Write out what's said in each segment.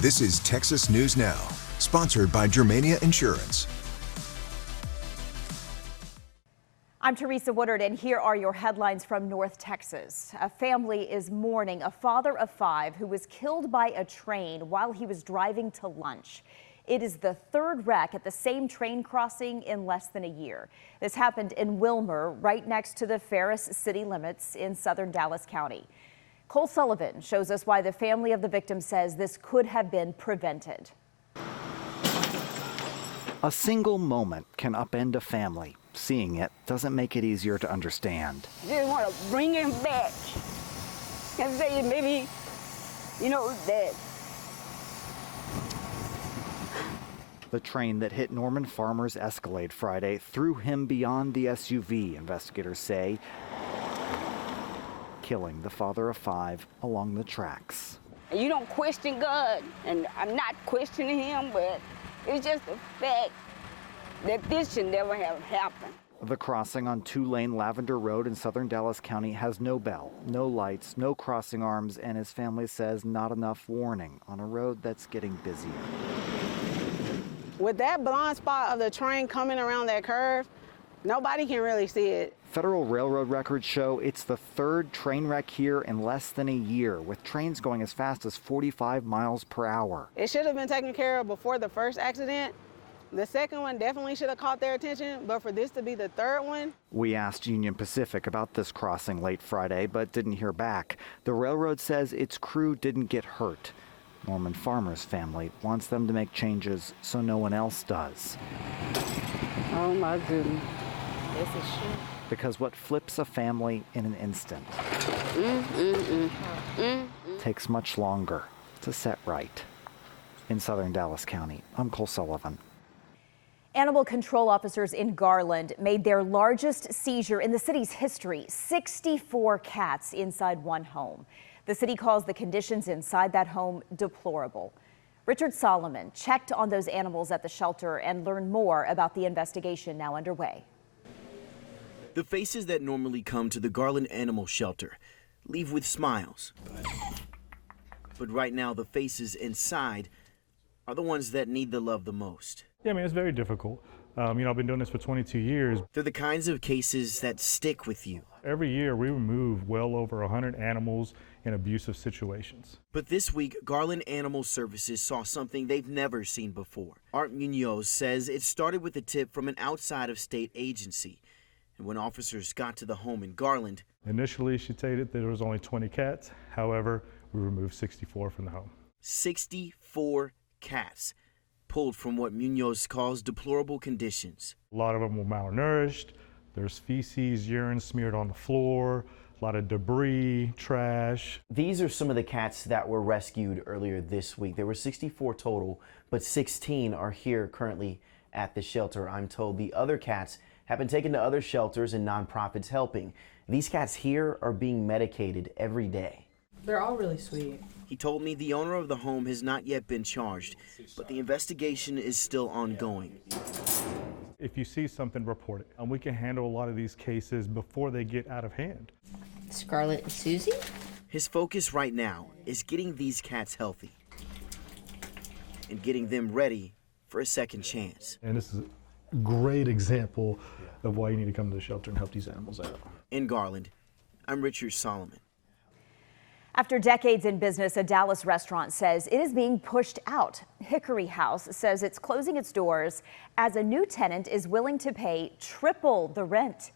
This is Texas News Now, sponsored by Germania Insurance. I'm Teresa Woodard, and here are your headlines from North Texas. A family is mourning a father of 5 who was killed by a train while he was driving to lunch. It is the third wreck at the same train crossing in less than a year. This happened in Wilmer, right next to the Ferris city limits in southern Dallas County. Cole Sullivan shows us why the family of the victim says this could have been prevented. A single moment can upend a family. Seeing it doesn't make it easier to understand. Just want to bring him back and say maybe, that. The train that hit Norman Farmer's Escalade Friday threw him beyond the SUV, investigators say, killing the father of 5 along the tracks. You don't question God, and I'm not questioning him, but it's just a fact that this should never have happened. The crossing on 2-lane Lavender Road in southern Dallas County has no bell, no lights, no crossing arms, and his family says not enough warning on a road that's getting busier. With that blind spot of the train coming around that curve, nobody can really see it. Federal Railroad records show it's the third train wreck here in less than a year, with trains going as fast as 45 miles per hour. It should have been taken care of before the first accident. The second one definitely should have caught their attention, but for this to be the third one. We asked Union Pacific about this crossing late Friday, but didn't hear back. The railroad says its crew didn't get hurt. Norman Farmer's family wants them to make changes so no one else does. Oh my goodness. This is shit. Because what flips a family in an instant takes much longer to set right. In southern Dallas County, I'm Cole Sullivan. Animal control officers in Garland made their largest seizure in the city's history, 64 cats inside one home. The city calls the conditions inside that home deplorable. Richard Solomon checked on those animals at the shelter and learned more about the investigation now underway. The faces that normally come to the Garland Animal Shelter leave with smiles. But right now, the faces inside are the ones that need the love the most. Yeah, I mean, it's very difficult. I've been doing this for 22 years. They're the kinds of cases that stick with you. Every year, we remove well over 100 animals in abusive situations. But this week, Garland Animal Services saw something they've never seen before. Art Munoz says it started with a tip from an outside-of-state agency. And when officers got to the home in Garland, initially, she stated that there was only 20 cats. However, we removed 64 from the home. 64 cats pulled from what Munoz calls deplorable conditions. A lot of them were malnourished. There's feces, urine smeared on the floor, a lot of debris, trash. These are some of the cats that were rescued earlier this week. There were 64 total, but 16 are here currently at the shelter. I'm told the other cats have been taken to other shelters and nonprofits helping. These cats here are being medicated every day. They're all really sweet. He told me the owner of the home has not yet been charged, but the investigation is still ongoing. If you see something, report it. And we can handle a lot of these cases before they get out of hand. Scarlett and Susie? His focus right now is getting these cats healthy and getting them ready for a second chance. And this is a great example of why you need to come to the shelter and help these animals out. In Garland, I'm Richard Solomon. After decades in business, a Dallas restaurant says it is being pushed out. Hickory House says it's closing its doors as a new tenant is willing to pay triple the rent.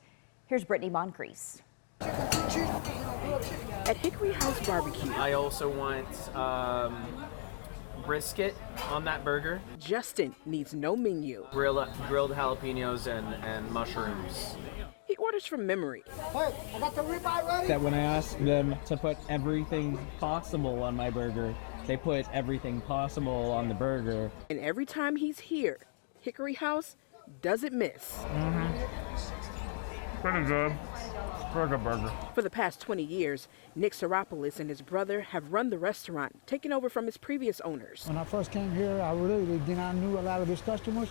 Here's Brittany Moncrief. At Hickory House Barbecue, I also want brisket on that burger. Justin needs no menu. Grilled jalapenos and mushrooms. He orders from memory. Hey, I got the ribeye ready. That when I ask them to put everything possible on my burger, they put everything possible on the burger. And every time he's here, Hickory House doesn't miss. Pretty good. Pretty good burger. For the past 20 years, Nick Saropoulos and his brother have run the restaurant, taking over from his previous owners. When I first came here, I really didn't know a lot of his customers.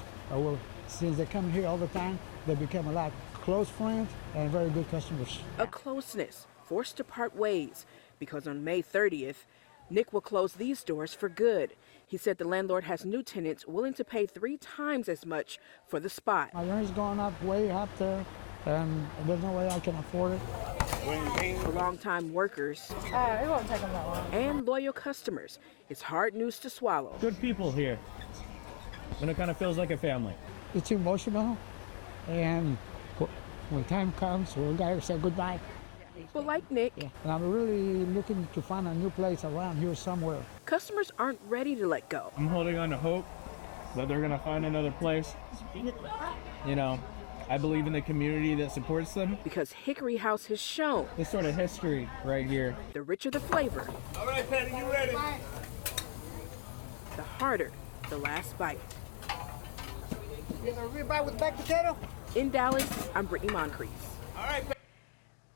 Since they come here all the time, they become a lot close friends and very good customers. A closeness forced to part ways because on May 30th, Nick will close these doors for good. He said the landlord has new tenants willing to pay 3 times as much for the spot. My rent's going up way up there, and there's no way I can afford it. For longtime workers It won't take them that long. and loyal customers, it's hard news to swallow. Good people here. And it kind of feels like a family. It's emotional, and when time comes, we're going to say goodbye. But like Nick, And I'm really looking to find a new place around here somewhere. customers aren't ready to let go. I'm holding on to hope that they're going to find another place. You know, I believe in the community that supports them. Because Hickory House has shown This sort of history right here. the richer the flavor, All right, Patty, you ready? the harder the last bite. You have a ribeye with baked potato? In Dallas, I'm Brittany Moncrief. All right,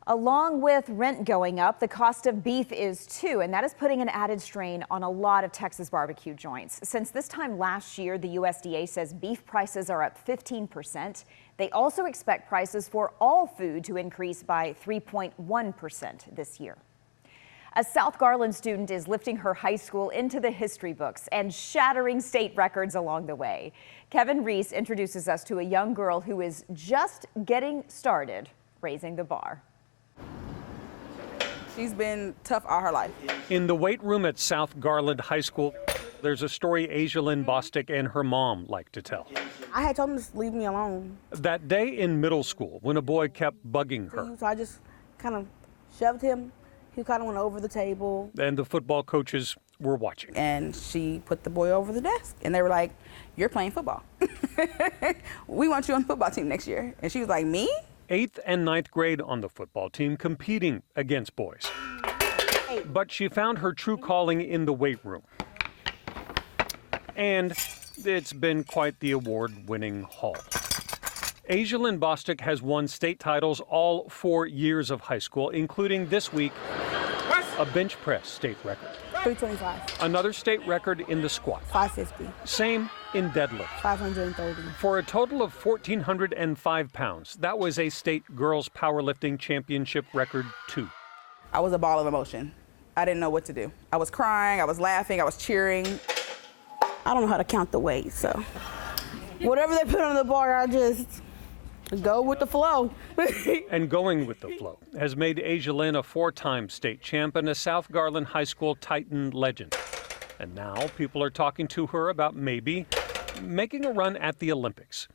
Along with rent going up, the cost of beef is too, and that is putting an added strain on a lot of Texas barbecue joints. Since this time last year, the USDA says beef prices are up 15%. They also expect prices for all food to increase by 3.1% this year. A South Garland student is lifting her high school into the history books and shattering state records along the way. Kevin Reese introduces us to a young girl who is just getting started raising the bar. She's been tough all her life. In the weight room at South Garland High School, there's a story Aijalyn Bostic and her mom like to tell. I had told him to leave me alone. That day in middle school, when a boy kept bugging her, So I just kind of shoved him. He kind of went over the table. and the football coaches were watching. And she put the boy over the desk. And they were like, "You're playing football. We want you on the football team next year." And she was like, "Me?" 8th and 9th grade on the football team competing against boys. But she found her true calling in the weight room. And it's been quite the award-winning haul. Aijalyn Bostic has won state titles all 4 years of high school, including this week, a bench press state record. 325. Another state record in the squat. 550. Same in deadlift. 530. For a total of 1,405 pounds. That was a state girls powerlifting championship record, too. I was a ball of emotion. I didn't know what to do. I was crying, I was laughing, I was cheering. I don't know how to count the weight, so whatever they put on the bar, I just go with the flow. And going with the flow has made Aijalyn a 4-time state champ and a South Garland High School Titan legend. And now people are talking to her about maybe making a run at the Olympics.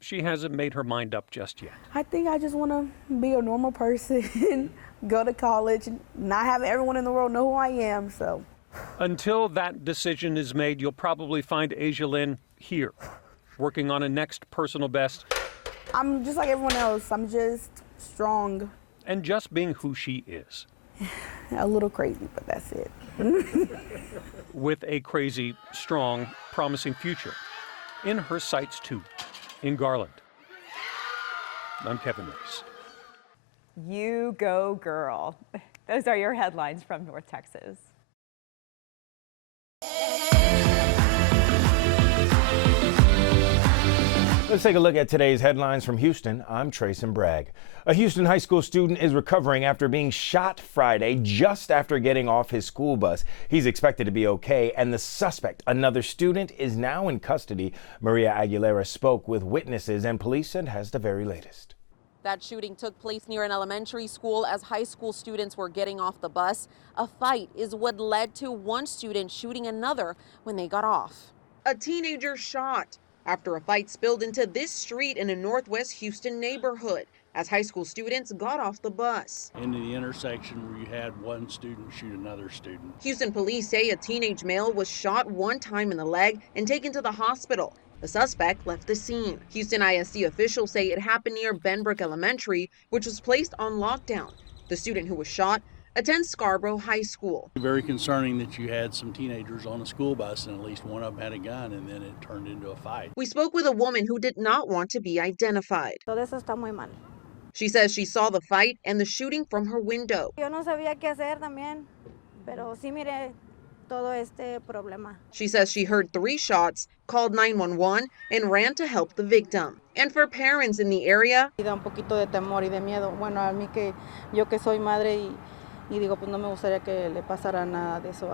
She hasn't made her mind up just yet. I think I just want to be a normal person, go to college, and not have everyone in the world know who I am, so. Until that decision is made, you'll probably find Aijalyn here, working on a next personal best. I'm just like everyone else. I'm just strong. And just being who she is. A little crazy, but that's it. With a crazy, strong, promising future in her sights, too, in Garland. I'm Kevin Reese. You go, girl. Those are your headlines from North Texas. Let's take a look at today's headlines from Houston. I'm Trayson Bragg. A Houston high school student is recovering after being shot Friday just after getting off his school bus. He's expected to be okay, and the suspect, another student, is now in custody. Maria Aguilera spoke with witnesses and police and has the very latest. That shooting took place near an elementary school as high school students were getting off the bus. A fight is what led to one student shooting another when they got off. A teenager shot after a fight spilled into this street in a northwest Houston neighborhood as high school students got off the bus. Into the intersection where you had one student shoot another student. Houston police say a teenage male was shot one time in the leg and taken to the hospital. The suspect left the scene. Houston ISD officials say it happened near Benbrook Elementary, which was placed on lockdown. The student who was shot attends Scarborough High School. Very concerning that you had some teenagers on a school bus and at least one of them had a gun and then it turned into a fight. We spoke with a woman who did not want to be identified. Todo eso está muy mal. She says she saw the fight and the shooting from her window. Yo no sabía qué hacer también, pero sí miré todo este problema. She says she heard 3 shots, called 911, and ran to help the victim. And for parents in the area, Da un poquito de temor y de miedo. Bueno, a mí yo que soy madre y digo, pues no me gustaría que le pasara nada de eso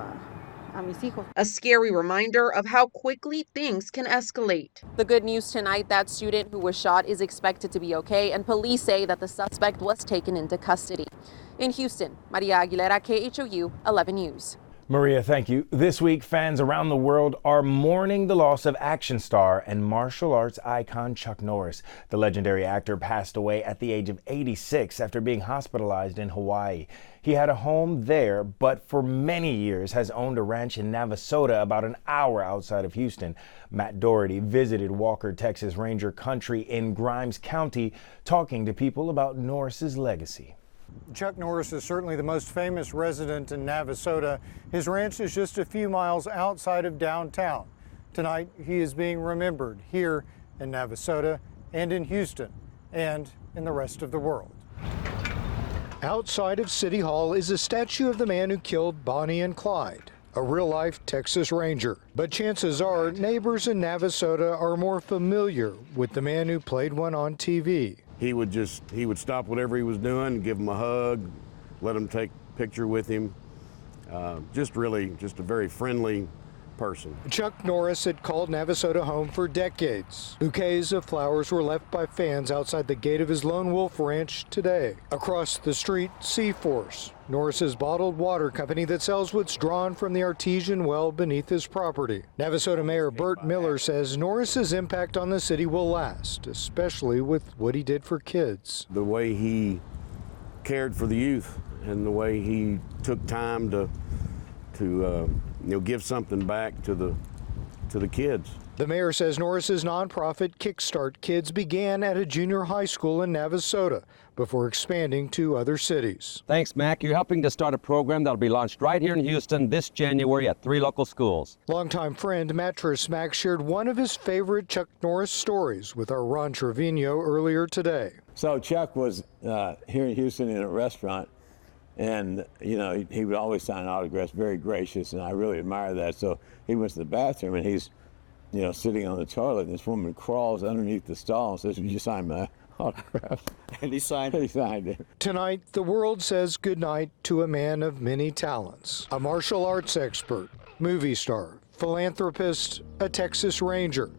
a mis hijos. A scary reminder of how quickly things can escalate. The good news tonight, that student who was shot is expected to be okay, and police say that the suspect was taken into custody. In Houston, Maria Aguilera, KHOU 11 News. Maria, thank you. This week, fans around the world are mourning the loss of action star and martial arts icon Chuck Norris. The legendary actor passed away at the age of 86 after being hospitalized in Hawaii. He had a home there, but for many years has owned a ranch in Navasota, about an hour outside of Houston. Matt Doherty visited Walker, Texas Ranger country in Grimes County, talking to people about Norris's legacy. Chuck Norris is certainly the most famous resident in Navasota. His ranch is just a few miles outside of downtown. Tonight, he is being remembered here in Navasota and in Houston and in the rest of the world. Outside of City Hall is a statue of the man who killed Bonnie and Clyde, a real-life Texas Ranger. But chances are neighbors in Navasota are more familiar with the man who played one on TV. He would stop whatever he was doing, give him a hug, let him take a picture with him. Just a very friendly person. Chuck Norris had called Navasota home for decades. Bouquets of flowers were left by fans outside the gate of his Lone Wolf Ranch today. Across the street, Seaforce, Norris's bottled water company that sells what's drawn from the artesian well beneath his property. Navasota Mayor Burt Miller says Norris's impact on the city will last, especially with what he did for kids. The way he cared for the youth and the way he took time to give something back to the kids. The mayor says Norris's nonprofit Kickstart Kids began at a junior high school in Navasota before expanding to other cities. Thanks, Mac. You're helping to start a program that'll be launched right here in Houston this January at 3 local schools. Longtime friend Mattress Mac shared one of his favorite Chuck Norris stories with our Ron Trevino earlier today. So Chuck was here in Houston in a restaurant, and he would always sign autographs, very gracious, and I really admire that. So he went to the bathroom, and he's sitting on the toilet, and this woman crawls underneath the stall and says, "Would you sign my autograph?" And he signed it. Tonight, the world says goodnight to a man of many talents. A martial arts expert, movie star, philanthropist, a Texas Ranger,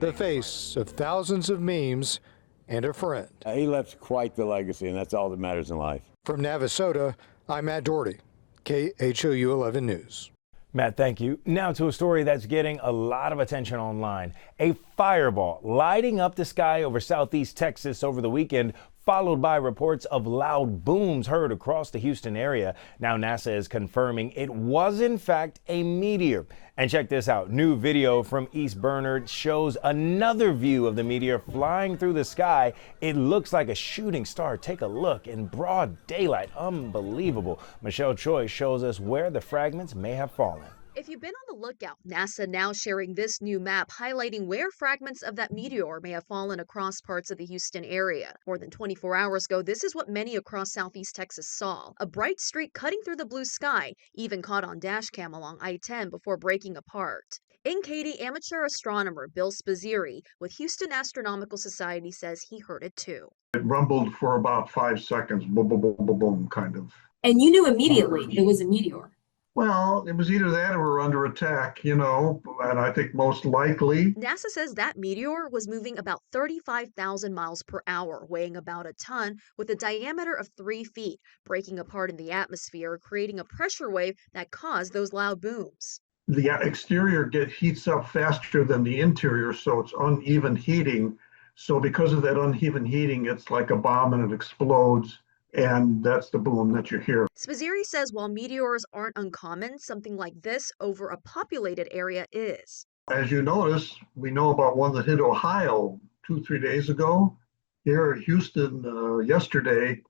the face of thousands of memes, and a friend. He left quite the legacy, and that's all that matters in life. From Navasota, I'm Matt Doherty, KHOU 11 News. Matt, thank you. Now to a story that's getting a lot of attention online. A fireball lighting up the sky over southeast Texas over the weekend, followed by reports of loud booms heard across the Houston area. Now NASA is confirming it was in fact a meteor. And check this out. New video from East Bernard shows another view of the meteor flying through the sky. It looks like a shooting star. Take a look in broad daylight. Unbelievable. Michelle Choi shows us where the fragments may have fallen. If you've been on the lookout, NASA now sharing this new map highlighting where fragments of that meteor may have fallen across parts of the Houston area. More than 24 hours ago, this is what many across southeast Texas saw. A bright streak cutting through the blue sky, even caught on dash cam along I-10 before breaking apart. In Katy, amateur astronomer Bill Spazzeri with Houston Astronomical Society says he heard it too. It rumbled for about 5 seconds, boom, boom, boom, boom, boom, kind of. And you knew immediately it was a meteor? Well, it was either that or we're under attack, and I think most likely. NASA says that meteor was moving about 35,000 miles per hour, weighing about a ton, with a diameter of 3 feet, breaking apart in the atmosphere, creating a pressure wave that caused those loud booms. The exterior heats up faster than the interior, so it's uneven heating. So because of that uneven heating, it's like a bomb and it explodes. And that's the boom that you hear. Spazzeri says while meteors aren't uncommon, something like this over a populated area is. As you notice, we know about one that hit Ohio 2-3 days ago, here at Houston yesterday,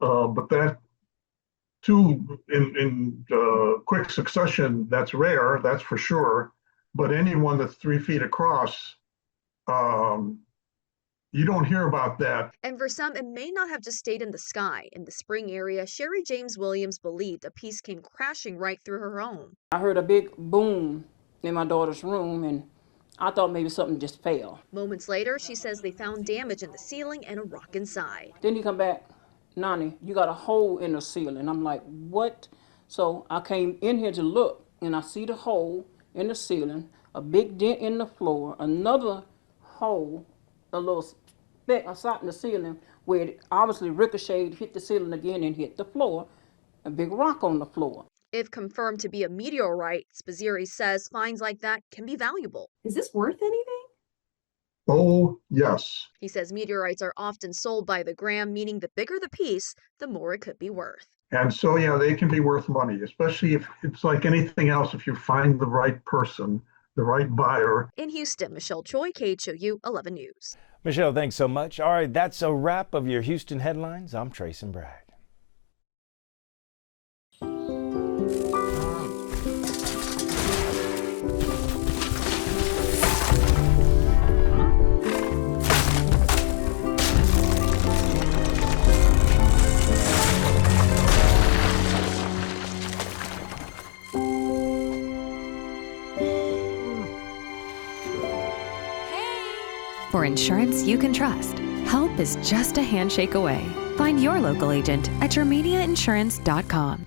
but that too in quick succession, that's rare, that's for sure. But anyone that's 3 feet across, you don't hear about that. And for some, it may not have just stayed in the sky. In the Spring area, Sherry James Williams believed a piece came crashing right through her home. I heard a big boom in my daughter's room, and I thought maybe something just fell. Moments later, she says they found damage in the ceiling and a rock inside. Then he come back, "Nani, you got a hole in the ceiling." I'm like, "What?" So I came in here to look, and I see the hole in the ceiling, a big dent in the floor, another hole, a little speck or something in the ceiling where it obviously ricocheted, hit the ceiling again and hit the floor, a big rock on the floor. If confirmed to be a meteorite, Spazieri says finds like that can be valuable. Is this worth anything? Oh, yes. He says meteorites are often sold by the gram, meaning the bigger the piece, the more it could be worth. And so, yeah, they can be worth money, especially if it's like anything else, if you find the right person, the right buyer. In Houston, Michelle Choi, KHOU 11 News. Michelle, thanks so much. All right, that's a wrap of your Houston headlines. I'm Trace and Bragg. For insurance you can trust, help is just a handshake away. Find your local agent at yourmediainsurance.com.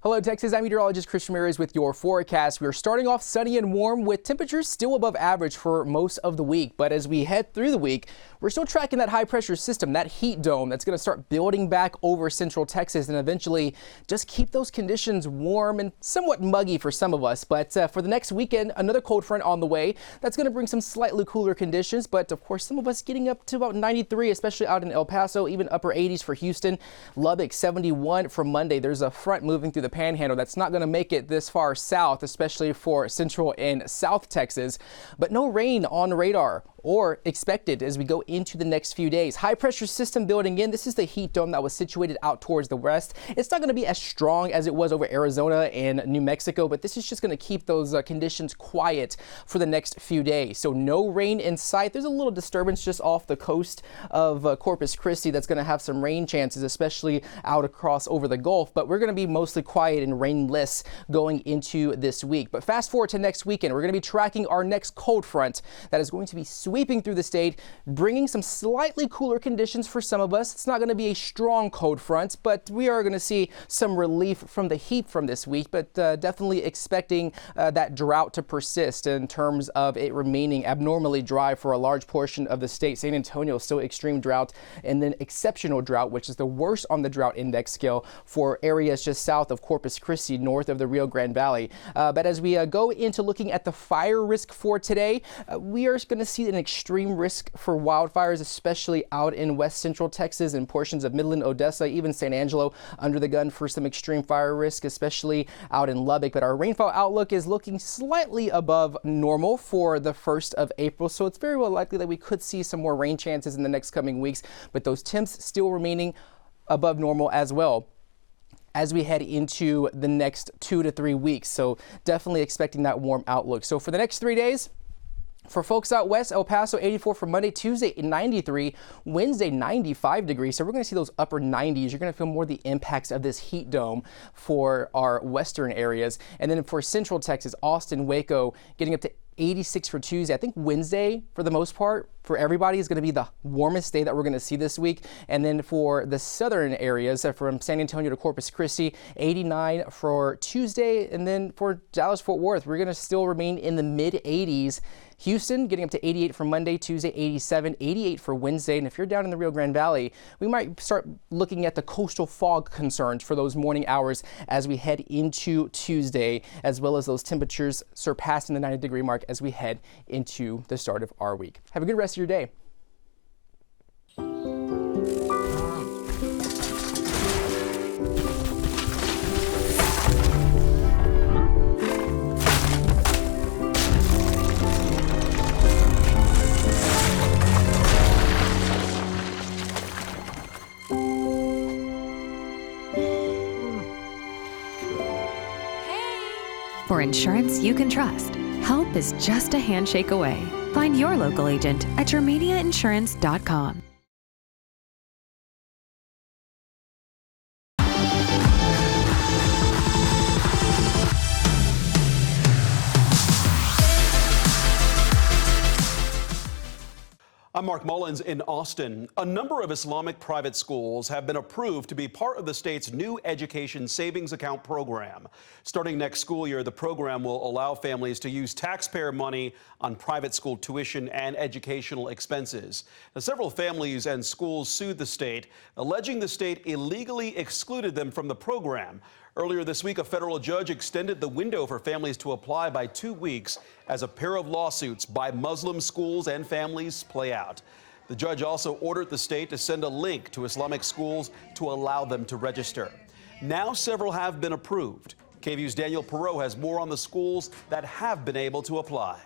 Hello, Texas. I'm meteorologist Chris Ramirez with your forecast. We are starting off sunny and warm with temperatures still above average for most of the week. But as we head through the week, we're still tracking that high pressure system, that heat dome that's going to start building back over central Texas and eventually just keep those conditions warm and somewhat muggy for some of us. But for the next weekend, another cold front on the way. That's going to bring some slightly cooler conditions. But of course, some of us getting up to about 93, especially out in El Paso, even upper 80s for Houston. Lubbock 71 for Monday. There's a front moving through the panhandle that's not going to make it this far south, especially for central and south Texas. But no rain on radar or expected as we go into the next few days. High pressure system building in. This is the heat dome that was situated out towards the west. It's not going to be as strong as it was over Arizona and New Mexico, but this is just going to keep those conditions quiet for the next few days. So no rain in sight. There's a little disturbance just off the coast of Corpus Christi that's going to have some rain chances, especially out across over the Gulf, but we're going to be mostly quiet and rainless going into this week. But fast forward to next weekend, we're going to be tracking our next cold front that is going to be sweeping through the state, bringing some slightly cooler conditions for some of us. It's not going to be a strong cold front, but we are going to see some relief from the heat from this week, but definitely expecting that drought to persist in terms of it remaining abnormally dry for a large portion of the state. San Antonio still extreme drought, and then exceptional drought, which is the worst on the drought index scale for areas just south of Corpus Christi, north of the Rio Grande Valley. But as we go into looking at the fire risk for today, we are going to see an extreme risk for wildfires, especially out in west central Texas and portions of Midland, Odessa, even San Angelo under the gun for some extreme fire risk, especially out in Lubbock. But our rainfall outlook is looking slightly above normal for the 1st of April, so it's very well likely that we could see some more rain chances in the next coming weeks, but those temps still remaining above normal as well as we head into the next 2 to 3 weeks. So definitely expecting that warm outlook. So for the next 3 days, for folks out west, El Paso 84 for Monday, Tuesday 93, Wednesday 95 degrees. So we're going to see those upper 90s. You're going to feel more the impacts of this heat dome for our western areas. And then for central Texas, Austin, Waco, getting up to 86 for Tuesday. I think Wednesday, for the most part, for everybody is going to be the warmest day that we're going to see this week. And then for the southern areas, from San Antonio to Corpus Christi, 89 for Tuesday. And then for Dallas-Fort Worth, we're going to still remain in the mid 80s. Houston getting up to 88 for Monday, Tuesday 87, 88 for Wednesday. And if you're down in the Rio Grande Valley, we might start looking at the coastal fog concerns for those morning hours as we head into Tuesday, as well as those temperatures surpassing the 90-degree mark as we head into the start of our week. Have a good rest of your day. For insurance you can trust, help is just a handshake away. Find your local agent at yourmediainsurance.com. Mark Mullins in Austin. A number of Islamic private schools have been approved to be part of the state's new education savings account program. Starting next school year, the program will allow families to use taxpayer money on private school tuition and educational expenses. Now, several families and schools sued the state, alleging the state illegally excluded them from the program. Earlier this week, a federal judge extended the window for families to apply by 2 weeks as a pair of lawsuits by Muslim schools and families play out. The judge also ordered the state to send a link to Islamic schools to allow them to register. Now several have been approved. KVU's Daniel Perot has more on the schools that have been able to apply.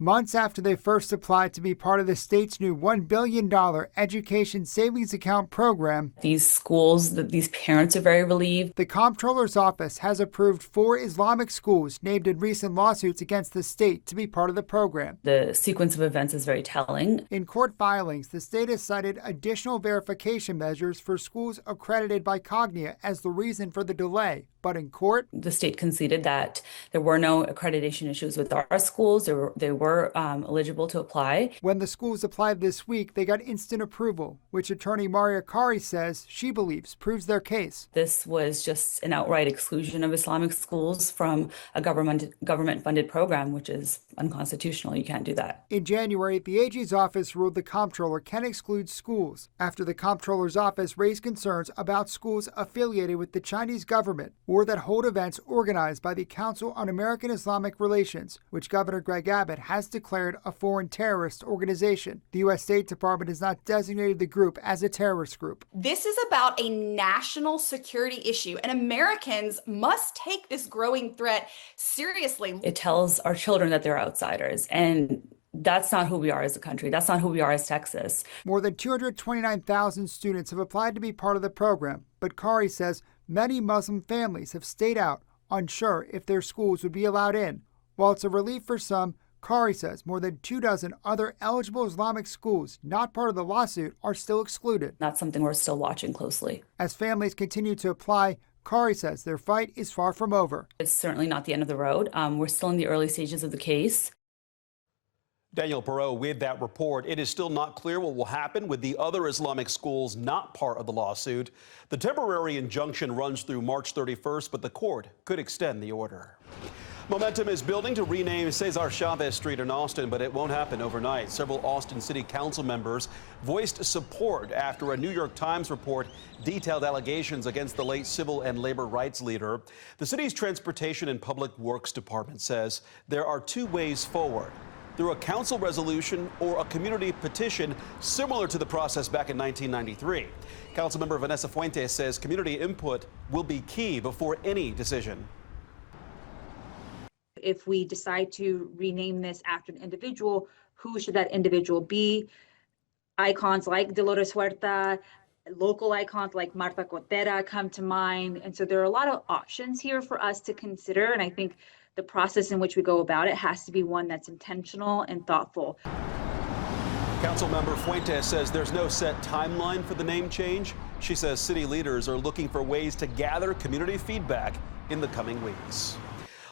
Months after they first applied to be part of the state's new $1 billion education savings account program, these schools, these parents are very relieved. The comptroller's office has approved 4 Islamic schools named in recent lawsuits against the state to be part of the program. The sequence of events is very telling. In court filings, the state has cited additional verification measures for schools accredited by Cognia as the reason for the delay. But in court, the state conceded that there were no accreditation issues with our schools. They were eligible to apply. When the schools applied this week, they got instant approval, which attorney Maria Kari says she believes proves their case. This was just an outright exclusion of Islamic schools from a government-funded program, which is unconstitutional. You can't do that. In January, the AG's office ruled the comptroller can exclude schools after the comptroller's office raised concerns about schools affiliated with the Chinese government or that hold events organized by the Council on American Islamic Relations, which Governor Greg Abbott has declared a foreign terrorist organization. The U.S. State Department has not designated the group as a terrorist group. This is about a national security issue, and Americans must take this growing threat seriously. It tells our children that they're outsiders, and that's not who we are as a country. That's not who we are as Texas. More than 229,000 students have applied to be part of the program, but Kari says many Muslim families have stayed out, unsure if their schools would be allowed in. While it's a relief for some, Kari says more than 24 other eligible Islamic schools not part of the lawsuit are still excluded. That's something we're still watching closely. As families continue to apply, Kari says their fight is far from over. It's certainly not the end of the road. We're still in the early stages of the case. Daniel Perot with that report. It is still not clear what will happen with the other Islamic schools not part of the lawsuit. The temporary injunction runs through March 31st, but the court could extend the order. Momentum is building to rename Cesar Chavez Street in Austin, but it won't happen overnight. Several Austin City Council members voiced support after a New York Times report detailed allegations against the late civil and labor rights leader. The city's Transportation and Public Works Department says there are 2 ways forward: through a council resolution or a community petition similar to the process back in 1993. Councilmember Vanessa Fuentes says community input will be key before any decision. If we decide to rename this after an individual, who should that individual be? Icons like Dolores Huerta, local icons like Marta Cotera come to mind. And so there are a lot of options here for us to consider. And I think the process in which we go about it has to be one that's intentional and thoughtful. Councilmember Fuentes says there's no set timeline for the name change. She says city leaders are looking for ways to gather community feedback in the coming weeks.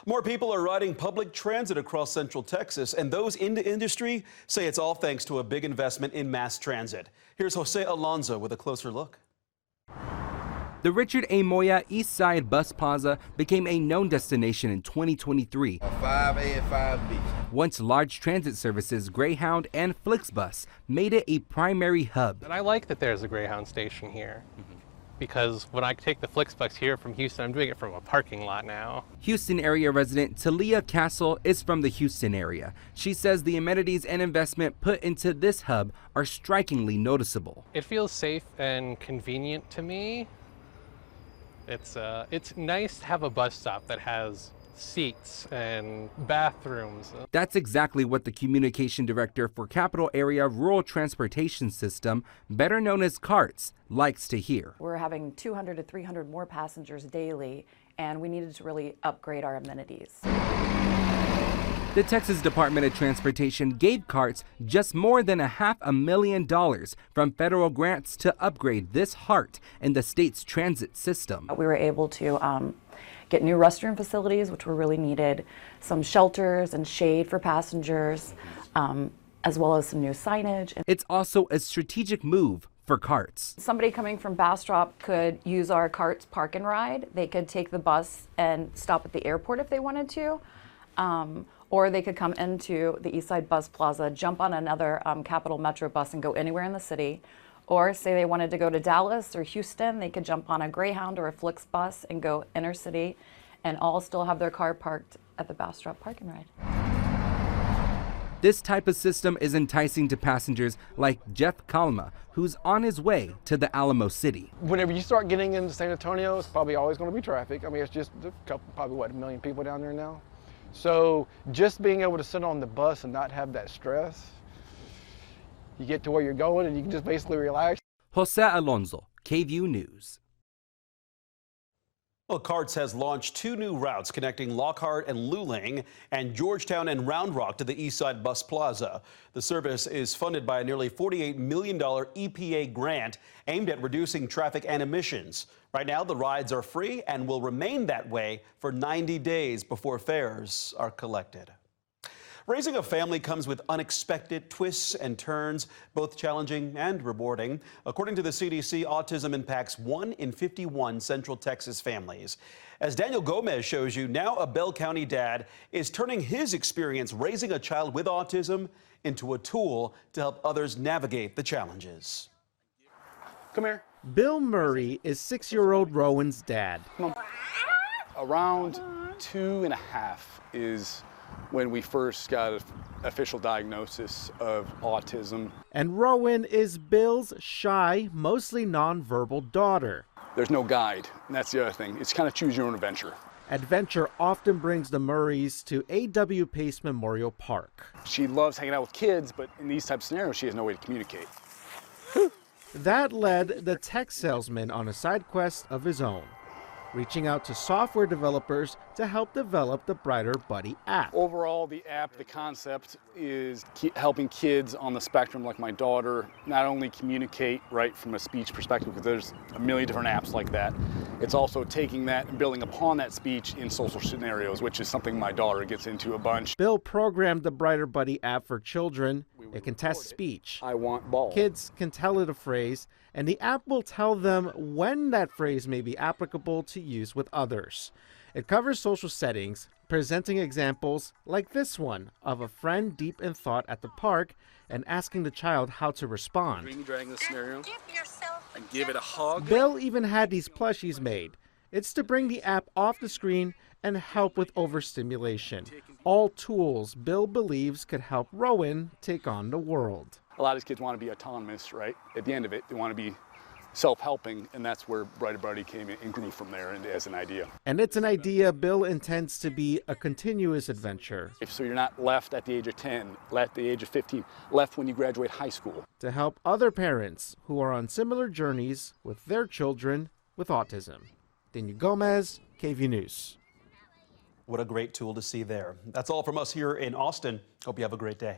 More people are riding public transit across Central Texas, and those in the industry say it's all thanks to a big investment in mass transit. Here's Jose Alonso with a closer look. The Richard A. Moya East Side Bus Plaza became a known destination in 2023. 5A and 5B. Once large transit services Greyhound and Flixbus made it a primary hub. And I like that there's a Greyhound station here. Because when I take the Flixbus here from Houston, I'm doing it from a parking lot now. Houston area resident Talia Castle is from the Houston area. She says the amenities and investment put into this hub are strikingly noticeable. It feels safe and convenient to me. It's nice to have a bus stop that has seats and bathrooms. That's exactly what the communication director for Capital Area Rural Transportation System, better known as CARTS, likes to hear. We're having 200 to 300 more passengers daily, and we needed to really upgrade our amenities. The Texas Department of Transportation gave CARTS just more than $500,000 from federal grants to upgrade this heart in the state's transit system. We were able to get new restroom facilities, which were really needed, some shelters and shade for passengers, as well as some new signage. It's also a strategic move for carts. Somebody coming from Bastrop could use our carts park and ride. They could take the bus and stop at the airport if they wanted to. Or they could come into the Eastside Bus Plaza, jump on another Capital Metro bus and go anywhere in the city. Or say they wanted to go to Dallas or Houston, they could jump on a Greyhound or a Flix bus and go inner city and all still have their car parked at the Bastrop Park and Ride. This type of system is enticing to passengers like Jeff Kalma, who's on his way to the Alamo City. Whenever you start getting into San Antonio, it's probably always going to be traffic. I mean, it's just a couple, probably what, 1 million people down there now. So just being able to sit on the bus and not have that stress, you get to where you're going and you can just basically relax. Jose Alonso, KVUE News. Well, CARTS has launched 2 new routes connecting Lockhart and Luling and Georgetown and Round Rock to the Eastside Bus Plaza. The service is funded by a nearly $48 million EPA grant aimed at reducing traffic and emissions. Right now, the rides are free and will remain that way for 90 days before fares are collected. Raising a family comes with unexpected twists and turns, both challenging and rewarding. According to the CDC, autism impacts 1 in 51 Central Texas families. As Daniel Gomez shows you, now a Bell County dad is turning his experience raising a child with autism into a tool to help others navigate the challenges. Come here. Bill Murray is 6-year-old Rowan's dad. Come on. Around 2.5 is when we first got an official diagnosis of autism. And Rowan is Bill's shy, mostly nonverbal daughter. There's no guide, and that's the other thing. It's kind of choose your own adventure. Adventure often brings the Murrays to A.W. Pace Memorial Park. She loves hanging out with kids, but in these types of scenarios, she has no way to communicate. That led the tech salesman on a side quest of his own, reaching out to software developers to help develop the Brighter Buddy app. Overall, the app, the concept is helping kids on the spectrum like my daughter not only communicate right from a speech perspective, because there's a million different apps like that, it's also taking that and building upon that speech in social scenarios, which is something my daughter gets into a bunch. Bill programmed the Brighter Buddy app for children. It can test speech. I want ball. Kids can tell it a phrase, and the app will tell them when that phrase may be applicable to use with others. It covers social settings, presenting examples like this one of a friend deep in thought at the park and asking the child how to respond. Dragging the scenario and give it a hug. Bill even had these plushies made. It's to bring the app off the screen and help with overstimulation. All tools Bill believes could help Rowan take on the world. A lot of these kids want to be autonomous, right? At the end of it, they want to be self-helping, and that's where Brighter Buddy came in and grew from there as an idea. And it's an idea Bill intends to be a continuous adventure. So you're not left at the age of 10, left at the age of 15, left when you graduate high school. To help other parents who are on similar journeys with their children with autism. Daniel Gomez, KVUE News. What a great tool to see there. That's all from us here in Austin. Hope you have a great day.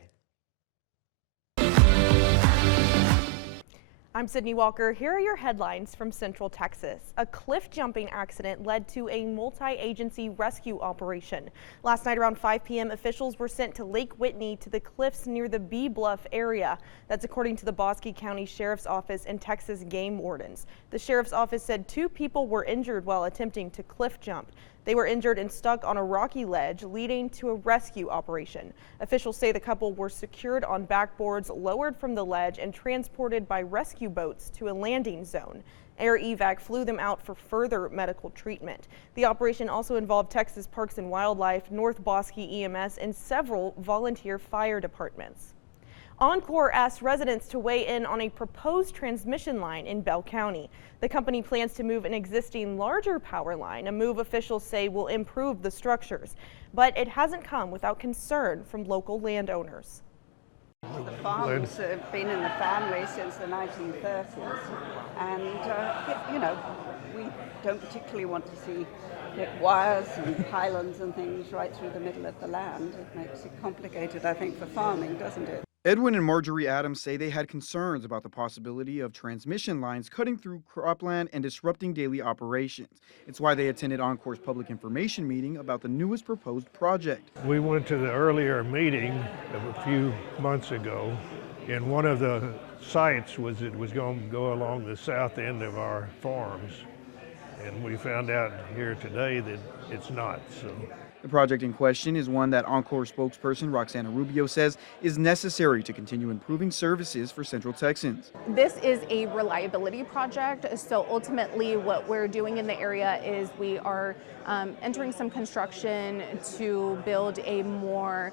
I'm Sydney Walker. Here are your headlines from Central Texas. A cliff jumping accident led to a multi-agency rescue operation. Last night around 5 p.m., officials were sent to Lake Whitney to the cliffs near the Bee Bluff area. That's according to the Bosque County Sheriff's Office and Texas Game Wardens. The Sheriff's Office said 2 people were injured while attempting to cliff jump. They were injured and stuck on a rocky ledge, leading to a rescue operation. Officials say the couple were secured on backboards, lowered from the ledge, and transported by rescue boats to a landing zone. Air Evac flew them out for further medical treatment. The operation also involved Texas Parks and Wildlife, North Bosque EMS, and several volunteer fire departments. Encore asked residents to weigh in on a proposed transmission line in Bell County. The company plans to move an existing larger power line, a move officials say will improve the structures. But it hasn't come without concern from local landowners. The farms have been in the family since the 1930s, and you know, we don't particularly want to see wires and pylons and things right through the middle of the land. It makes it complicated, I think, for farming, doesn't it? Edwin and Marjorie Adams say they had concerns about the possibility of transmission lines cutting through cropland and disrupting daily operations. It's why they attended Encore's public information meeting about the newest proposed project. We went to the earlier meeting of a few months ago, and one of the sites was it was going to go along the south end of our farms, and we found out here today that it's not. So. The project in question is one that Encore spokesperson Roxana Rubio says is necessary to continue improving services for Central Texans. This is a reliability project, so ultimately what we're doing in the area is we are entering some construction to build a more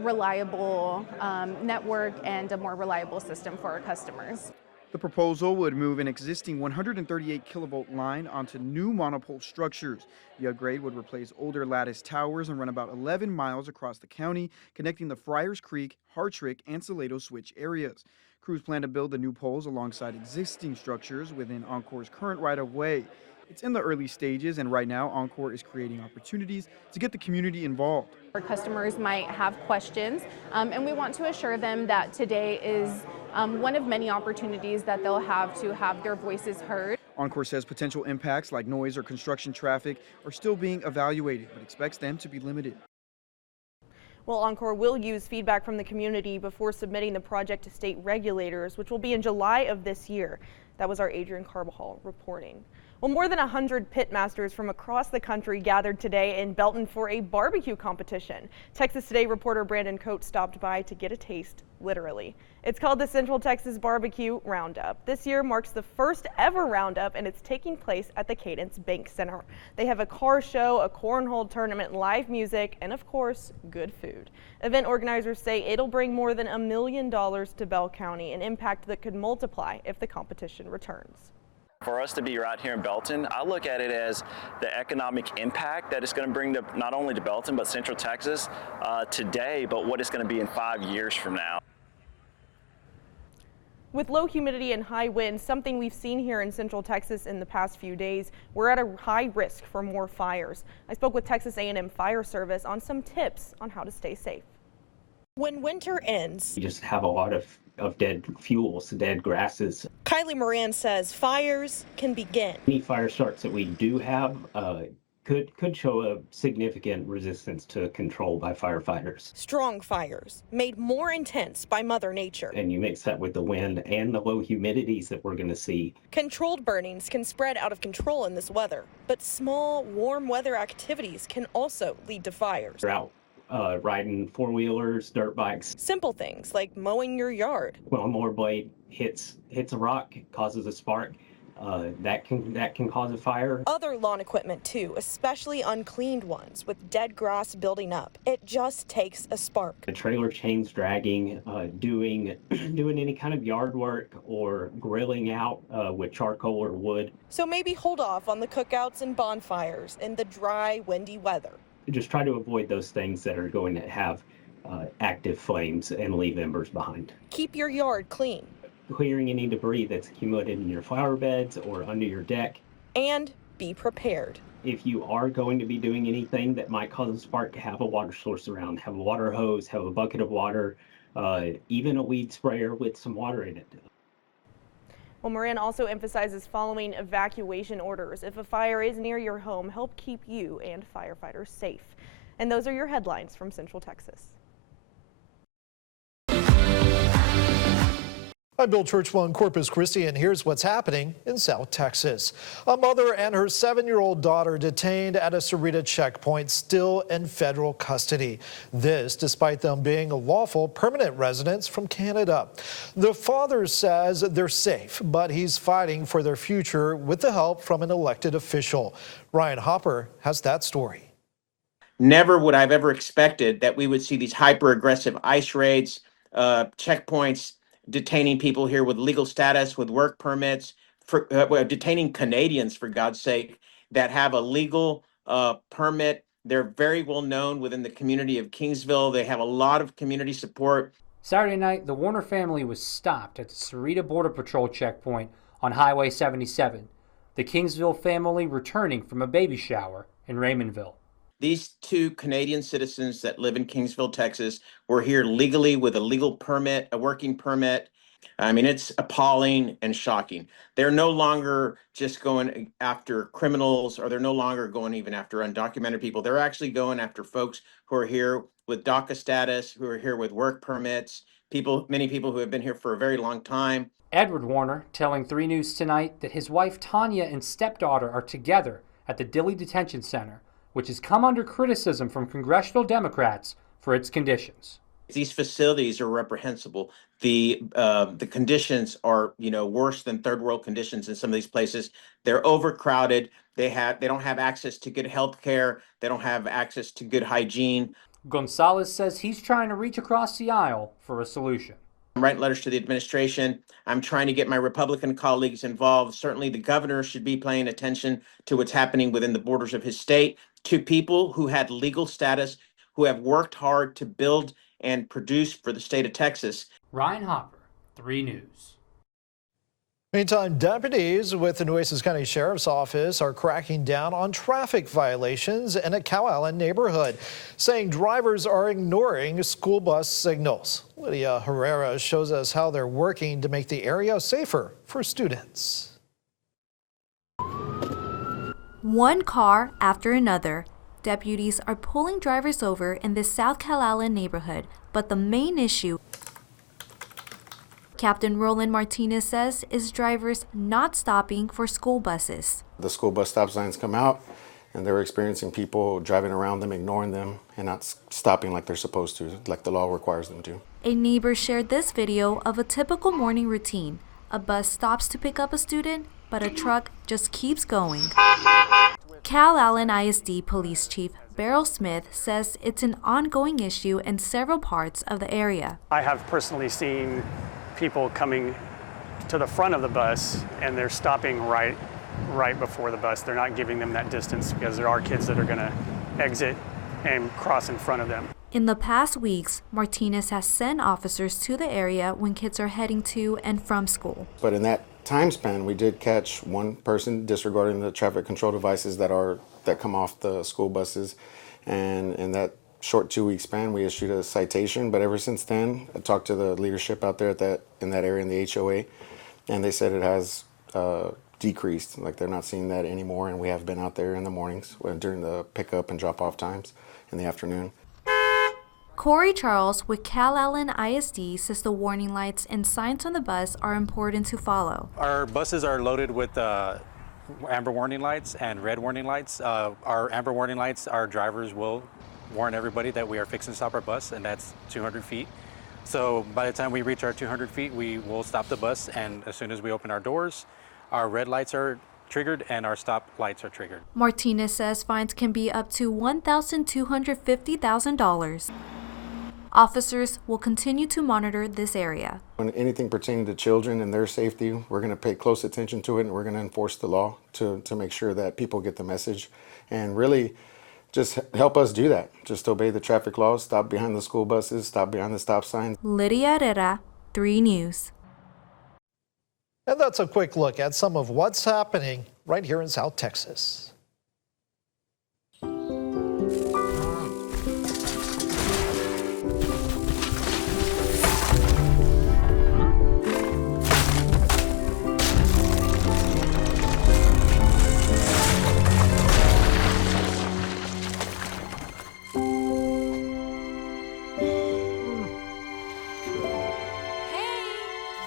reliable network and a more reliable system for our customers. The proposal would move an existing 138 kilovolt line onto new monopole structures. The upgrade would replace older lattice towers and run about 11 miles across the county, connecting the Friars Creek, Hartrick, and Salado Switch areas. Crews plan to build the new poles alongside existing structures within Encore's current right-of-way. It's in the early stages, and right now Encore is creating opportunities to get the community involved. Our customers might have questions, and we want to assure them that today is one of many opportunities that they'll have to have their voices heard. Encore says potential impacts like noise or construction traffic are still being evaluated, but expects them to be limited. Well, Encore will use feedback from the community before submitting the project to state regulators, which will be in July of this year. That was our Adrian Carbajal reporting. Well, more than 100 pitmasters from across the country gathered today in Belton for a barbecue competition. Texas Today reporter Brandon Coates stopped by to get a taste, literally. It's called the Central Texas Barbecue Roundup. This year marks the first ever roundup, and it's taking place at the Cadence Bank Center. They have a car show, a cornhole tournament, live music, and of course, good food. Event organizers say it'll bring more than $1 million to Bell County, an impact that could multiply if the competition returns. For us to be right here in Belton, I look at it as the economic impact that it's going to bring to not only to Belton but Central Texas today, but what it's going to be in 5 years from now. With low humidity and high winds, something we've seen here in Central Texas in the past few days, we're at a high risk for more fires. I spoke with Texas A&M Fire Service on some tips on how to stay safe. When winter ends, you just have a lot of dead fuels, dead grasses. Kylie Moran says fires can begin. Any fire starts that we do have could show a significant resistance to control by firefighters. Strong fires made more intense by Mother Nature. And you mix that with the wind and the low humidities that we're going to see. Controlled burnings can spread out of control in this weather, but small, warm weather activities can also lead to fires. We're out riding four-wheelers, dirt bikes. Simple things like mowing your yard. When a mower blade hits a rock, causes a spark. That can cause a fire. Other lawn equipment too, especially uncleaned ones with dead grass building up. It just takes a spark. The trailer chains dragging, doing any kind of yard work or grilling out with charcoal or wood. So maybe hold off on the cookouts and bonfires in the dry, windy weather. Just try to avoid those things that are going to have active flames and leave embers behind. Keep your yard clean. Clearing any debris that's accumulated in your flower beds or under your deck. And be prepared. If you are going to be doing anything that might cause a spark, have a water source around. Have a water hose, have a bucket of water, even a weed sprayer with some water in it. Well, Moran also emphasizes following evacuation orders. If a fire is near your home, help keep you and firefighters safe. And those are your headlines from Central Texas. I'm Bill Churchwell in Corpus Christi, and here's what's happening in South Texas. A mother and her 7-year-old daughter detained at a Sarita checkpoint, still in federal custody. This despite them being lawful permanent residents from Canada. The father says they're safe, but he's fighting for their future with the help from an elected official. Ryan Hopper has that story. Never would I've ever expected that we would see these hyper-aggressive ICE raids, checkpoints, detaining people here with legal status, with work permits, for detaining Canadians, for God's sake, that have a legal permit. They're very well known within the community of Kingsville. They have a lot of community support. Saturday night, the Warner family was stopped at the Sarita Border Patrol checkpoint on Highway 77. The Kingsville family returning from a baby shower in Raymondville. These two Canadian citizens that live in Kingsville, Texas, were here legally with a legal permit, a working permit. I mean, it's appalling and shocking. They're no longer just going after criminals, or they're no longer going even after undocumented people. They're actually going after folks who are here with DACA status, who are here with work permits, many people who have been here for a very long time. Edward Warner telling 3 News Tonight that his wife Tanya and stepdaughter are together at the Dilley Detention Center, which has come under criticism from congressional Democrats for its conditions. These facilities are reprehensible. The conditions are, worse than third world conditions in some of these places. They're overcrowded. They don't have access to good health care. They don't have access to good hygiene. Gonzalez says he's trying to reach across the aisle for a solution. I'm writing letters to the administration. I'm trying to get my Republican colleagues involved. Certainly the governor should be paying attention to what's happening within the borders of his state, to people who had legal status, who have worked hard to build and produce for the state of Texas. Ryan Hopper, 3 News. Meantime, deputies with the Nueces County Sheriff's Office are cracking down on traffic violations in a Calallen neighborhood, saying drivers are ignoring school bus signals. Lydia Herrera shows us how they're working to make the area safer for students. One car after another, deputies are pulling drivers over in this South Calallen neighborhood, but the main issue, Captain Roland Martinez says, is drivers not stopping for school buses. The school bus stop signs come out and they're experiencing people driving around them, ignoring them, and not stopping like they're supposed to, like the law requires them to. A neighbor shared this video of a typical morning routine. A bus stops to pick up a student, but a truck just keeps going. Calallen ISD Police Chief Beryl Smith says it's an ongoing issue in several parts of the area. I have personally seen people coming to the front of the bus and they're stopping right before the bus. They're not giving them that distance because there are kids that are going to exit and cross in front of them. In the past weeks, Martinez has sent officers to the area when kids are heading to and from school. But in that time span, we did catch one person disregarding the traffic control devices that come off the school buses, and in that short 2-week span, we issued a citation. But ever since then, I talked to the leadership out there in that area in the HOA, and they said it has decreased. Like, they're not seeing that anymore, and we have been out there in the mornings during the pickup and drop-off times in the afternoon. Corey Charles with Calallen ISD says the warning lights and signs on the bus are important to follow. Our buses are loaded with amber warning lights and red warning lights. Our amber warning lights, our drivers will warn everybody that we are fixing to stop our bus, and that's 200 feet. So by the time we reach our 200 feet, we will stop the bus, and as soon as we open our doors, our red lights are triggered and our stop lights are triggered. Martinez says fines can be up to $1,250,000. Officers will continue to monitor this area. When anything pertaining to children and their safety, we're going to pay close attention to it, and we're going to enforce the law to make sure that people get the message, and really just help us do that. Just obey the traffic laws, stop behind the school buses, stop behind the stop signs. Lydia Herrera, 3 News. And that's a quick look at some of what's happening right here in South Texas.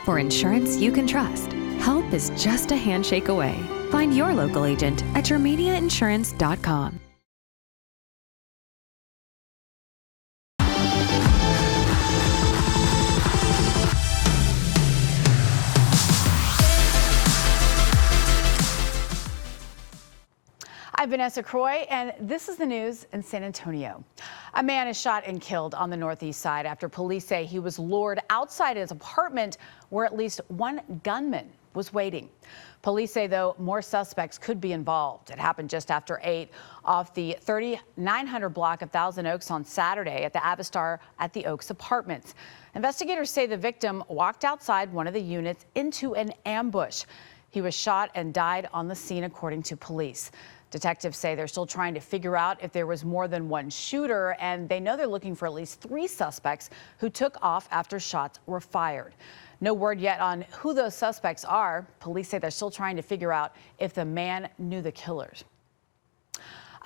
For insurance you can trust, help is just a handshake away. Find your local agent at yourmediainsurance.com. I'm Vanessa Croy, and this is the news in San Antonio. A man is shot and killed on the northeast side after police say he was lured outside his apartment where at least one gunman was waiting. Police say, though, more suspects could be involved. It happened just after 8 off the 3900 block of Thousand Oaks on Saturday at the Avistar at the Oaks Apartments. Investigators say the victim walked outside one of the units into an ambush. He was shot and died on the scene, according to police. Detectives say they're still trying to figure out if there was more than one shooter, and they know they're looking for at least 3 suspects who took off after shots were fired. No word yet on who those suspects are. Police say they're still trying to figure out if the man knew the killers.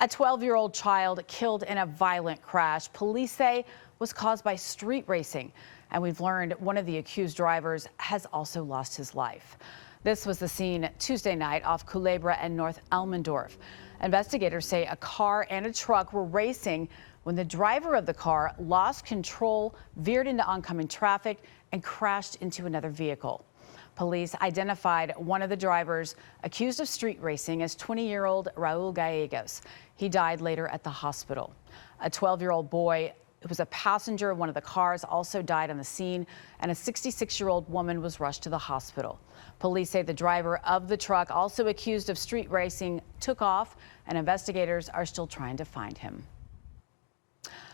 A 12-year-old child killed in a violent crash, police say was caused by street racing. And we've learned one of the accused drivers has also lost his life. This was the scene Tuesday night off Culebra and North Elmendorf. Investigators say a car and a truck were racing when the driver of the car lost control, veered into oncoming traffic, and crashed into another vehicle. Police identified one of the drivers accused of street racing as 20-year-old Raul Gallegos. He died later at the hospital. A 12-year-old boy who was a passenger in one of the cars also died on the scene, and a 66-year-old woman was rushed to the hospital. Police say the driver of the truck, also accused of street racing, took off, and investigators are still trying to find him.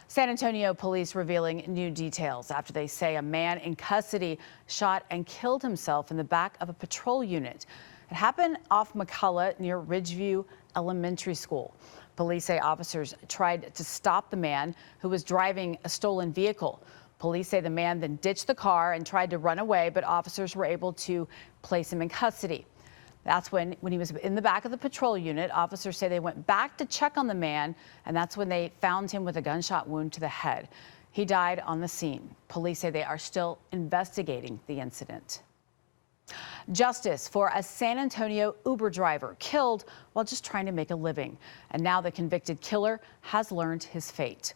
San Antonio police revealing new details after they say a man in custody shot and killed himself in the back of a patrol unit. It happened off McCullough near Ridgeview Elementary School. Police say officers tried to stop the man who was driving a stolen vehicle. Police say the man then ditched the car and tried to run away, but officers were able to place him in custody. That's when he was in the back of the patrol unit, officers say they went back to check on the man, and that's when they found him with a gunshot wound to the head. He died on the scene. Police say they are still investigating the incident. Justice for a San Antonio Uber driver killed while just trying to make a living. And now the convicted killer has learned his fate.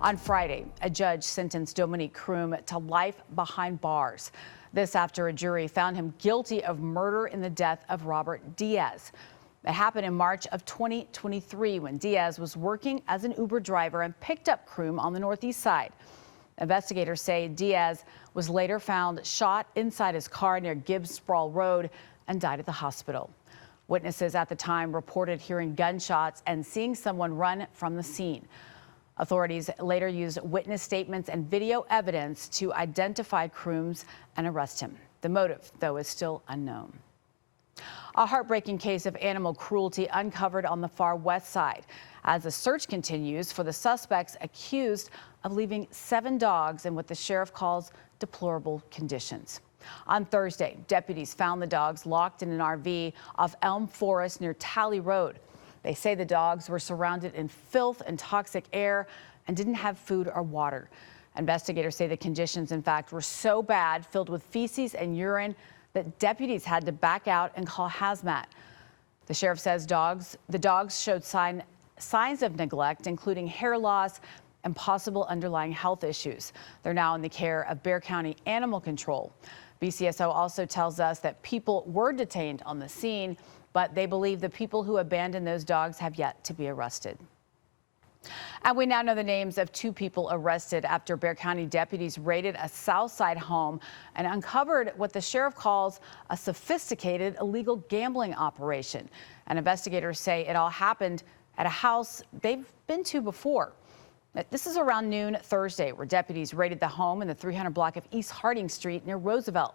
On Friday, a judge sentenced Dominique Kroom to life behind bars. This after a jury found him guilty of murder in the death of Robert Diaz. It happened in March of 2023 when Diaz was working as an Uber driver and picked up Kroom on the Northeast side. Investigators say Diaz was later found shot inside his car near Gibbs Sprawl Road and died at the hospital. Witnesses at the time reported hearing gunshots and seeing someone run from the scene. Authorities later used witness statements and video evidence to identify Kroom's and arrest him. The motive, though, is still unknown. A heartbreaking case of animal cruelty uncovered on the far west side as the search continues for the suspects accused of leaving 7 dogs in what the sheriff calls deplorable conditions. On Thursday, deputies found the dogs locked in an RV off Elm Forest near Talley Road. They say the dogs were surrounded in filth and toxic air and didn't have food or water. Investigators say the conditions, in fact, were so bad, filled with feces and urine, that deputies had to back out and call hazmat. The sheriff says the dogs showed signs of neglect, including hair loss and possible underlying health issues. They're now in the care of Bexar County Animal Control. BCSO also tells us that people were detained on the scene, but they believe the people who abandoned those dogs have yet to be arrested. And we now know the names of 2 people arrested after Bexar County deputies raided a Southside home and uncovered what the sheriff calls a sophisticated illegal gambling operation. And investigators say it all happened at a house they've been to before. This is around noon Thursday, where deputies raided the home in the 300 block of East Harding Street near Roosevelt.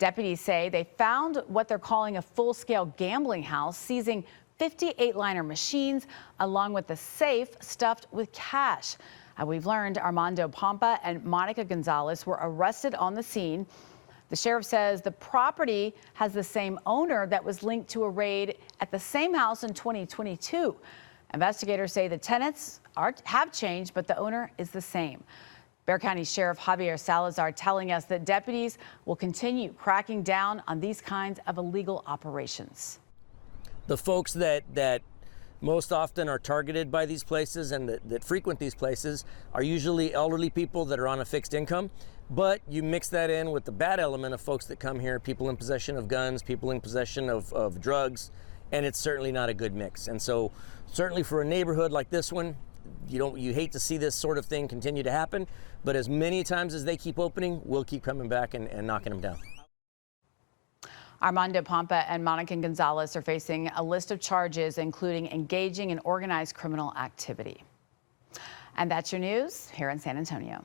Deputies say they found what they're calling a full-scale gambling house, seizing 58-liner machines, along with the safe stuffed with cash. We've learned Armando Pompa and Monica Gonzalez were arrested on the scene. The sheriff says the property has the same owner that was linked to a raid at the same house in 2022. Investigators say the tenants have changed, but the owner is the same. Bexar County Sheriff Javier Salazar telling us that deputies will continue cracking down on these kinds of illegal operations. The folks that most often are targeted by these places and that frequent these places are usually elderly people that are on a fixed income. But you mix that in with the bad element of folks that come here, people in possession of guns, people in possession of drugs, and it's certainly not a good mix. And so certainly for a neighborhood like this one, you hate to see this sort of thing continue to happen, but as many times as they keep opening, we'll keep coming back and knocking them down. Armando Pompa and Monica Gonzalez are facing a list of charges, including engaging in organized criminal activity. And that's your news here in San Antonio.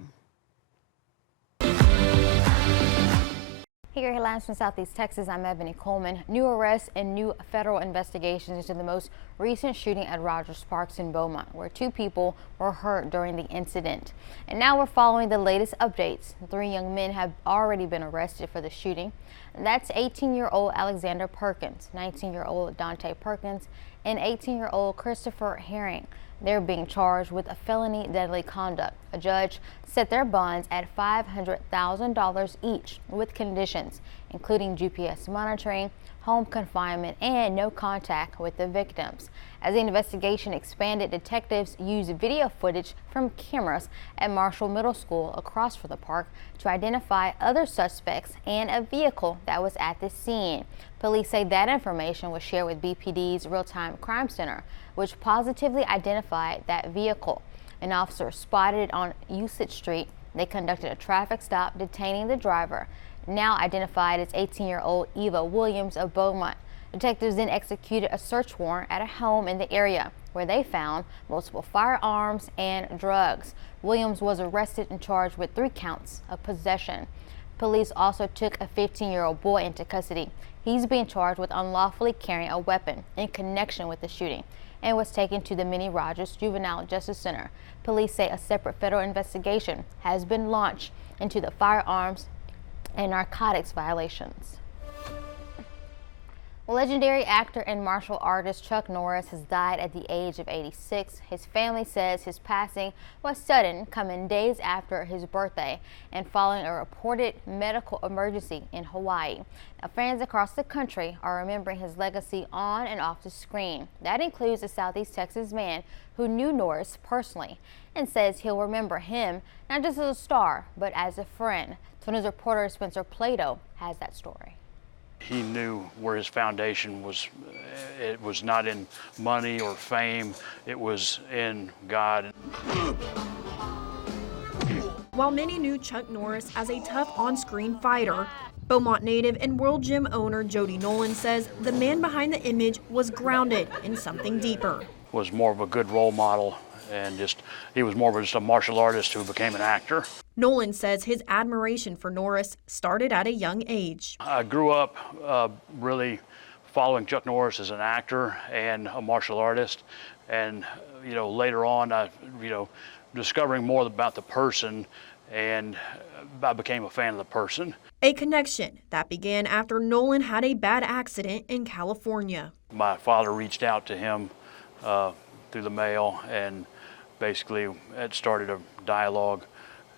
Here are headlines from Southeast Texas. I'm Ebony Coleman. New arrests and new federal investigations into the most recent shooting at Rogers Parks in Beaumont, where 2 people were hurt during the incident. And now we're following the latest updates. 3 young men have already been arrested for the shooting. That's 18-year-old Alexander Perkins, 19-year-old Dante Perkins, and 18-year-old Christopher Herring. They're being charged with a felony deadly conduct. A judge set their bonds at $500,000 each with conditions, including GPS monitoring, home confinement, and no contact with the victims. As the investigation expanded, detectives used video footage from cameras at Marshall Middle School across from the park to identify other suspects and a vehicle that was at the scene. Police say that information was shared with BPD's Real-Time Crime Center, which positively identified that vehicle. An officer spotted it on Usage Street. They conducted a traffic stop, detaining the driver, now identified as 18-year-old Eva Williams of Beaumont. Detectives then executed a search warrant at a home in the area, where they found multiple firearms and drugs. Williams was arrested and charged with 3 counts of possession. Police also took a 15-year-old boy into custody. He's being charged with unlawfully carrying a weapon in connection with the shooting and was taken to the Minnie Rogers Juvenile Justice Center. Police say a separate federal investigation has been launched into the firearms and narcotics violations. Legendary actor and martial artist Chuck Norris has died at the age of 86. His family says his passing was sudden, coming days after his birthday and following a reported medical emergency in Hawaii. Now, fans across the country are remembering his legacy on and off the screen. That includes a Southeast Texas man who knew Norris personally and says he'll remember him not just as a star, but as a friend. So news reporter Spencer Plato has that story. He knew where his foundation was. It was not in money or fame. It was in God. While many knew Chuck Norris as a tough on-screen fighter, Beaumont native and World Gym owner Jody Nolan says the man behind the image was grounded in something deeper. Was more of a good role model, and he was more of just a martial artist who became an actor. Nolan says his admiration for Norris started at a young age. I grew up really following Chuck Norris as an actor and a martial artist, and later on, discovering more about the person, and I became a fan of the person. A connection that began after Nolan had a bad accident in California. My father reached out to him through the mail, and basically it started a dialogue,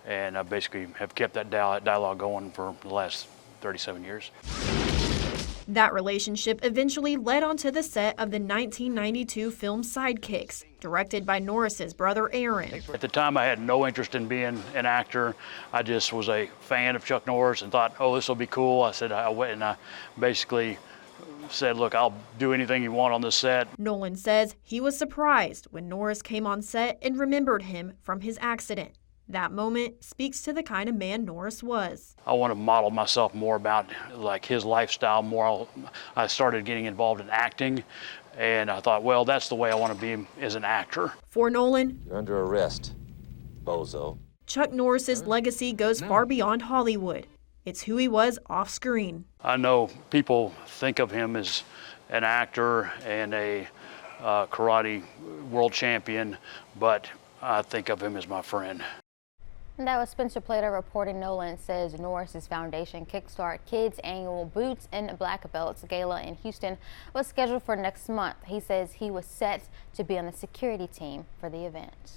and I basically have kept that dialogue going for the last 37 years. That relationship eventually led onto the set of the 1992 film Sidekicks, directed by Norris's brother Aaron. At the time, I had no interest in being an actor. I just was a fan of Chuck Norris and thought, oh, this will be cool. I went and I basically said, look, I'll do anything you want on the set. Nolan says he was surprised when Norris came on set and remembered him from his accident. That moment speaks to the kind of man Norris was. I want to model myself more about his lifestyle more. I started getting involved in acting, and I thought, well, that's the way I want to be as an actor. For Nolan, you're under arrest, bozo. Chuck Norris's legacy goes far beyond Hollywood. It's who he was off screen. I know people think of him as an actor and a karate world champion, but I think of him as my friend. And that was Spencer Plato reporting. Nolan says Norris's foundation Kickstart Kids annual Boots and Black Belts Gala in Houston was scheduled for next month. He says he was set to be on the security team for the event.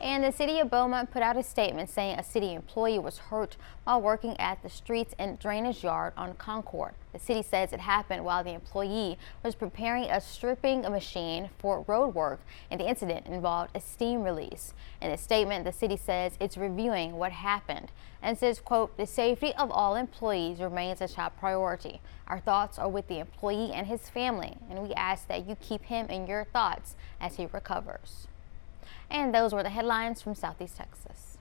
And the city of Beaumont put out a statement saying a city employee was hurt while working at the streets and drainage yard on Concord. The city says it happened while the employee was preparing a stripping machine for road work, and the incident involved a steam release. In a statement, the city says it's reviewing what happened and says, quote, the safety of all employees remains a top priority. Our thoughts are with the employee and his family, and we ask that you keep him in your thoughts as he recovers. And those were the headlines from Southeast Texas.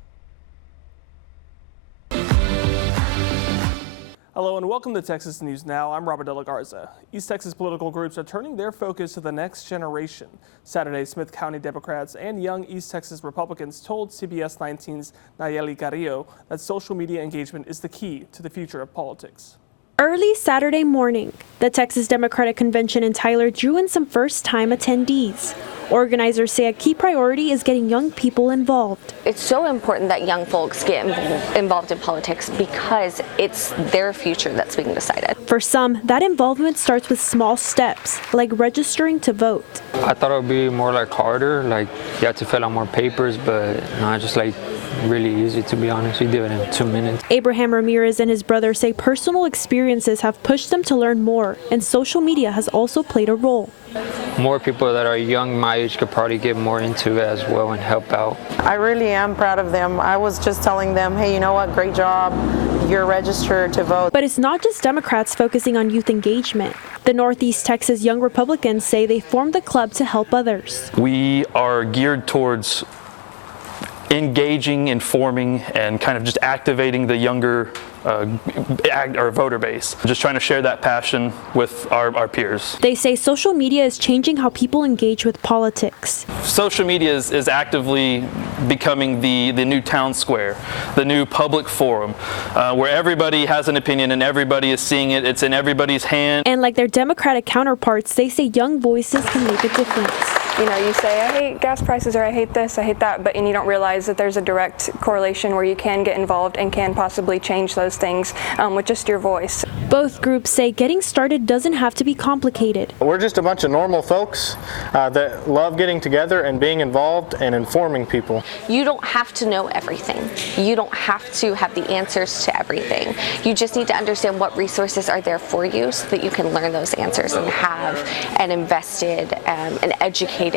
Hello and welcome to Texas News Now. I'm Robert De La Garza. East Texas political groups are turning their focus to the next generation. Saturday, Smith County Democrats and young East Texas Republicans told CBS 19's Nayeli Carrillo that social media engagement is the key to the future of politics. Early Saturday morning, the Texas Democratic Convention in Tyler drew in some first-time attendees. Organizers say a key priority is getting young people involved. It's so important that young folks get involved in politics because it's their future that's being decided. For some, that involvement starts with small steps, like registering to vote. I thought it would be more like harder, like you have to fill out more papers, but no, just like really easy, to be honest. We do it in 2 minutes. Abraham Ramirez and his brother say personal experiences have pushed them to learn more, and social media has also played a role. More people that are young my age could probably get more into it as well and help out. I really am proud of them. I was just telling them, hey, you know what, great job. You're registered to vote. But it's not just Democrats focusing on youth engagement. The Northeast Texas Young Republicans say they formed the club to help others. We are geared towards engaging, informing, and kind of just activating the younger our voter base. Just trying to share that passion with our peers. They say social media is changing how people engage with politics. Social media is actively becoming the new town square, the new public forum, where everybody has an opinion and everybody is seeing it. It's in everybody's hand. And like their Democratic counterparts, they say young voices can make a difference. You know, you say, I hate gas prices, or I hate this, I hate that, and you don't realize that there's a direct correlation where you can get involved and can possibly change those things with just your voice. Both groups say getting started doesn't have to be complicated. We're just a bunch of normal folks that love getting together and being involved and informing people. You don't have to know everything. You don't have to have the answers to everything. You just need to understand what resources are there for you so that you can learn those answers and have an invested and educated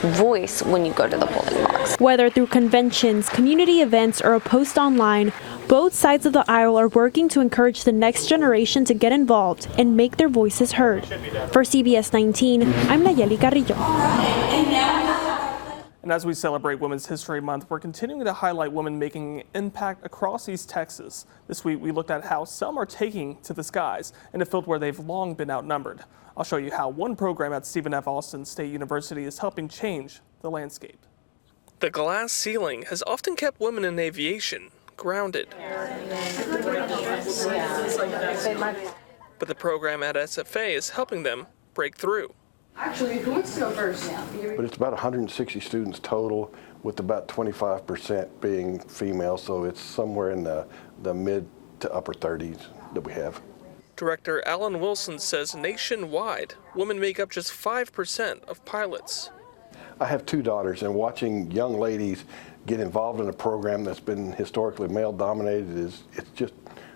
voice when you go to the polling box. Whether through conventions, community events, or a post online, both sides of the aisle are working to encourage the next generation to get involved and make their voices heard. For CBS 19, I'm Nayeli Carrillo. And as we celebrate Women's History Month, we're continuing to highlight women making an impact across East Texas. This week, we looked at how some are taking to the skies in a field where they've long been outnumbered. I'll show you how one program at Stephen F. Austin State University is helping change the landscape. The glass ceiling has often kept women in aviation grounded. But the program at SFA is helping them break through. Actually, who wants to go first? But it's about 160 students total, with about 25% being female, so it's somewhere in the mid to upper 30s that we have. Director Alan Wilson says nationwide, women make up just 5% of pilots. I have 2 daughters, and watching young ladies get involved in a program that's been historically male-dominated it's just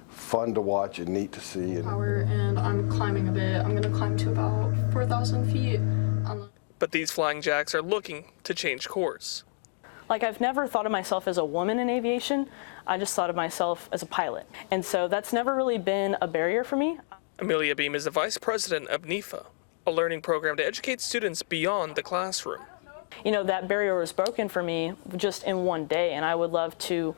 fun to watch and neat to see. And I'm climbing a bit. I'm going to climb to about 4,000 feet. But these flying jacks are looking to change course. Like, I've never thought of myself as a woman in aviation. I just thought of myself as a pilot. And so that's never really been a barrier for me. Amelia Beam is the vice president of NEFA, a learning program to educate students beyond the classroom. You know, that barrier was broken for me just in one day, and I would love to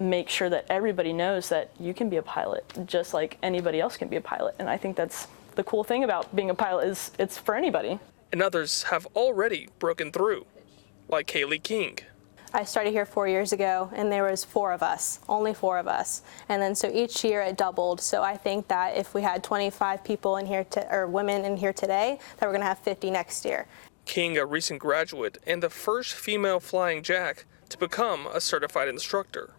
make sure that everybody knows that you can be a pilot just like anybody else can be a pilot. And I think that's the cool thing about being a pilot, is it's for anybody. And others have already broken through, like Kaylee King. I started here 4 years ago, and there was 4 of us, only 4 of us. And then so each year it doubled. So I think that if we had 25 people in here, or women in here today, that we're gonna have 50 next year. King, a recent graduate and the first female flying jack to become a certified instructor.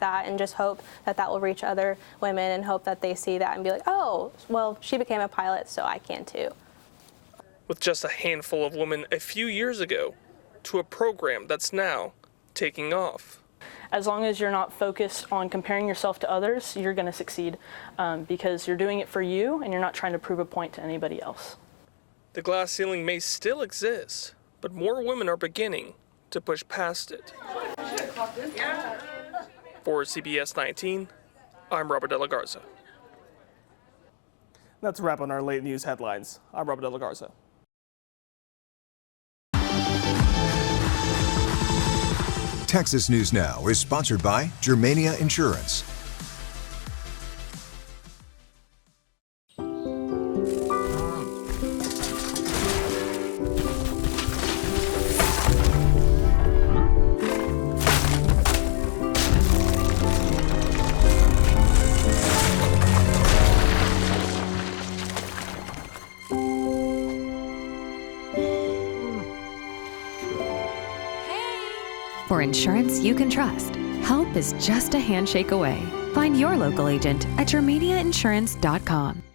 That, and just hope that that will reach other women, and hope that they see that and be like, oh, well, she became a pilot, so I can too. With just a handful of women a few years ago, to a program that's now taking off. As long as you're not focused on comparing yourself to others, you're going to succeed because you're doing it for you and you're not trying to prove a point to anybody else. The glass ceiling may still exist, but more women are beginning to push past it. For CBS 19, I'm Robert De La Garza. That's a wrap on our late news headlines. I'm Robert De La Garza. Texas News Now is sponsored by Germania Insurance. For insurance you can trust, help is just a handshake away. Find your local agent at yourmediainsurance.com.